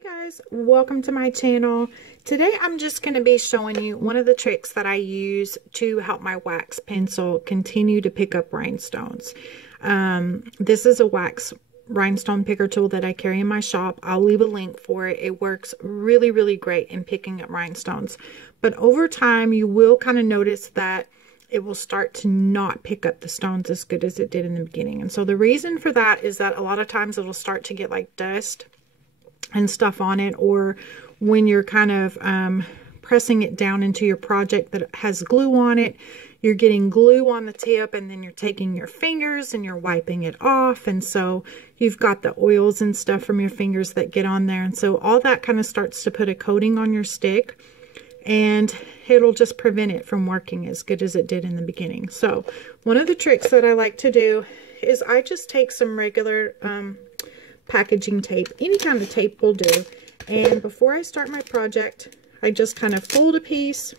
Hey guys, welcome to my channel. Today I'm just going to be showing you one of the tricks that I use to help my wax pencil continue to pick up rhinestones. This is a wax rhinestone picker tool that I carry in my shop. I'll leave a link for it. It works really great in picking up rhinestones. But over time you will kind of notice that it will start to not pick up the stones as good as it did in the beginning. And so the reason for that is that a lot of times it'll start to get like dust and stuff on it, or when you're kind of pressing it down into your project that has glue on it, you're getting glue on the tip, and then you're taking your fingers and you're wiping it off, and so you've got the oils and stuff from your fingers that get on there, and so all that kind of starts to put a coating on your stick, and it'll just prevent it from working as good as it did in the beginning. So one of the tricks that I like to do is I just take some regular packaging tape, any kind of tape will do, and before I start my project I just kind of fold a piece,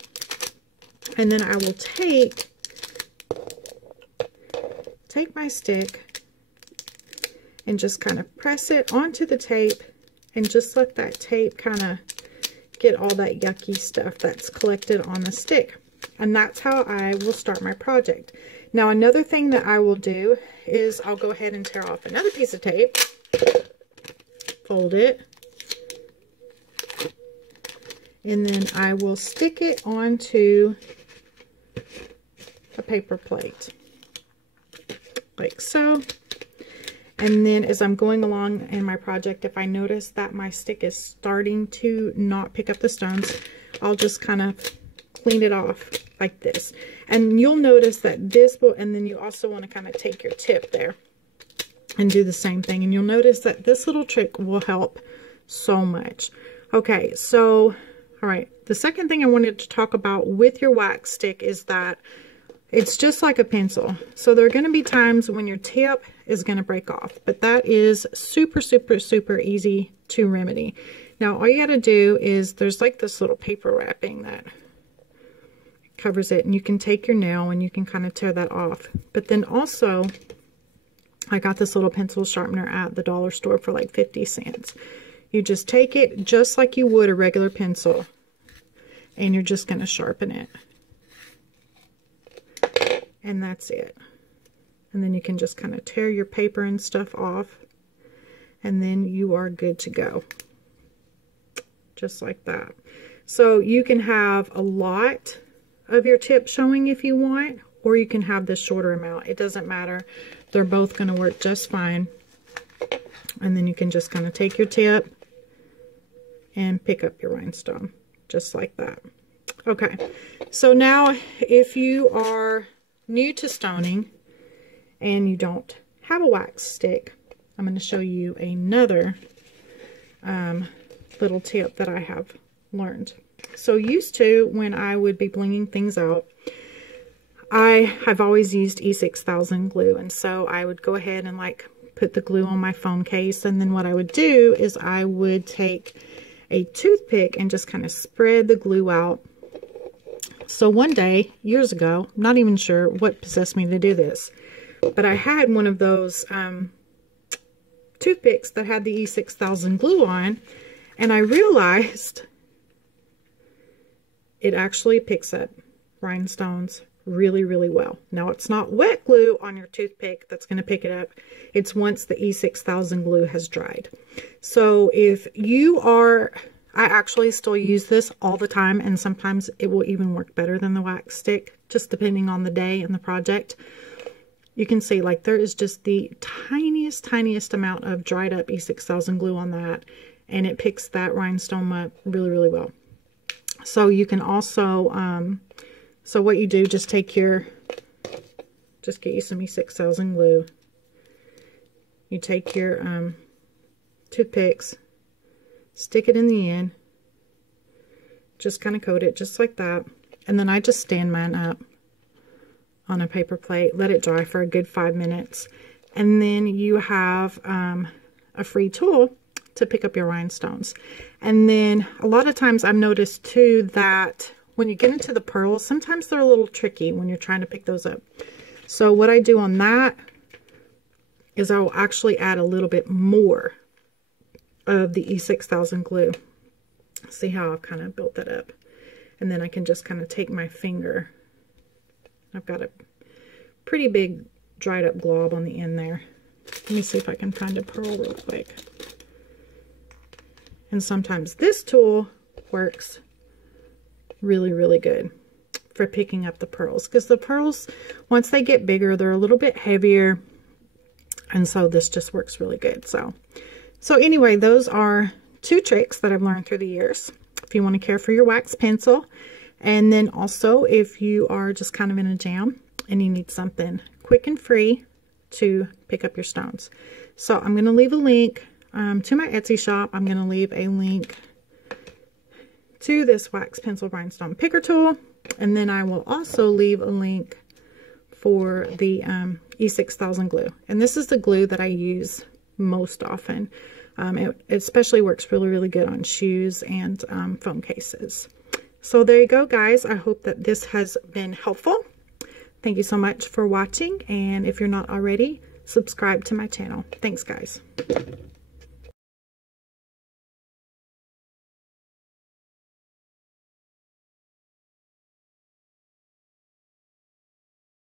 and then I will take my stick and just kind of press it onto the tape and just let that tape kind of get all that yucky stuff that's collected on the stick. And that's how I will start my project. Now another thing that I will do is I'll go ahead and tear off another piece of tape, fold it, and then I will stick it onto a paper plate like so. And then as I'm going along in my project, if I notice that my stick is starting to not pick up the stones, I'll just kind of clean it off like this. And you'll notice that this will, and then you also want to kind of take your tip there and do the same thing, and you'll notice that this little trick will help so much. Okay, so all right, the second thing I wanted to talk about with your wax stick is that it's just like a pencil. So there are going to be times when your tip is going to break off, but that is super easy to remedy. Now all you got to do is, there's like this little paper wrapping that covers it, and you can take your nail and you can kind of tear that off. But then also I got this little pencil sharpener at the dollar store for like 50 cents. You just take it just like you would a regular pencil, and you're just going to sharpen it. And that's it. And then you can just kind of tear your paper and stuff off, and then you are good to go. Just like that. So you can have a lot of your tip showing if you want, or you can have the shorter amount. It doesn't matter. They're both going to work just fine. And then you can just kind of take your tip and pick up your rhinestone just like that. Okay, so now if you are new to stoning and you don't have a wax stick, I'm going to show you another little tip that I have learned. So used to, when I would be blinging things out, I have always used E6000 glue, and so I would go ahead and like put the glue on my phone case, and then what I would do is I would take a toothpick and just kind of spread the glue out. So one day, years ago, I'm not even sure what possessed me to do this, but I had one of those toothpicks that had the E6000 glue on, and I realized it actually picks up rhinestones really well. Now it's not wet glue on your toothpick that's going to pick it up. It's once the E6000 glue has dried. So if you are, I actually still use this all the time, and sometimes it will even work better than the wax stick, just depending on the day and the project. You can see like there is just the tiniest amount of dried up E6000 glue on that, and it picks that rhinestone up really well. So you can also so what you do, just take your, just get you some E6000 glue. You take your toothpicks, stick it in the end, just kind of coat it just like that. And then I just stand mine up on a paper plate, let it dry for a good 5 minutes. And then you have a free tool to pick up your rhinestones. And then a lot of times I've noticed too that when you get into the pearls, sometimes they're a little tricky when you're trying to pick those up. So what I do on that is I will actually add a little bit more of the E6000 glue. See how I've kind of built that up. And then I can just kind of take my finger. I've got a pretty big dried up glob on the end there. Let me see if I can find a pearl real quick. And sometimes this tool works really, really good for picking up the pearls, because the pearls, once they get bigger, they're a little bit heavier, and so this just works really good. So anyway, those are 2 tricks that I've learned through the years if you want to care for your wax pencil, and then also if you are just kind of in a jam and you need something quick and free to pick up your stones. So I'm going to leave a link to my Etsy shop. I'm going to leave a link to this wax pencil rhinestone picker tool, and then I will also leave a link for the E6000 glue. And this is the glue that I use most often. It especially works really, really good on shoes and phone cases. So there you go, guys. I hope that this has been helpful. Thank you so much for watching, and if you're not already, subscribe to my channel. Thanks, guys.